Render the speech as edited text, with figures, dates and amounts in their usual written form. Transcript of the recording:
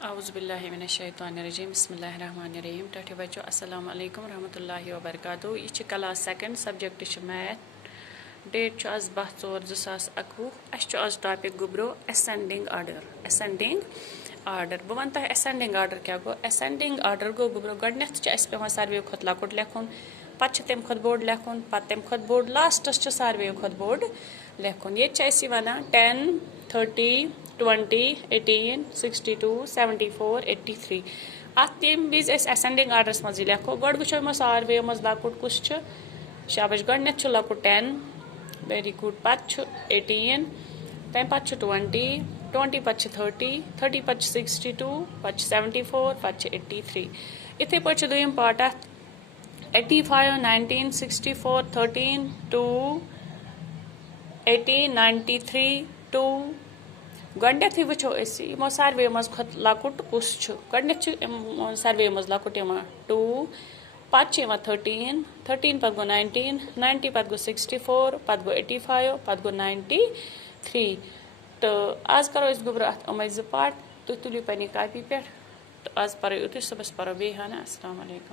औज़ुबिल्लाहि मिनश्शैतानिर्रजीम बिस्मिल्लाहिर्रहमानिर्रहीम टठी बच्चों अस्सलाम वालेकुम रहमतुल्लाहि व बरकातुहू यह class second subject math date आज 12/4/2021 आज टॉपिक गुब्रो असेंडिंग आर्डर बह वन तह असेंडिंग आर्डर क्या गो असेंडिंग आर्डर गो गुब्रो गडनेथ पे सारे खुद लकुट लेखुन पे तम खुद बोड़ लेखुन पे तम खुद बोड़ लास्टस सारे खुद बोड़ लेखुन ये वन 10 30 20 18 62 74 83 अत तम विज असेंडिंग आर्डरस मज लेखो गो वो सारे मज लकुट कुछ शाबाश गडनेथ लकुट 10 वेरी गुड पे 18 तम पे 20 20 पे 30 30 पे 62 पे 74 पे 83 इथे पे दोम पार्ट अत 85 19 64 13 2 18 93 2 गडनेथ वो यमो सारे मज खुद लकुट कुछ गडनेथ सारे मज लकुट 2 पे 13 13 पे गो 19 90 पे गो 64 पे गो 85 पे गो 93 तो आज करो गुब्रो अत अमे जो पार्ट तुम तुलो पे कापी पे तो आज पो युत सुबह पो बे हना अस्सलाम वालेकुम।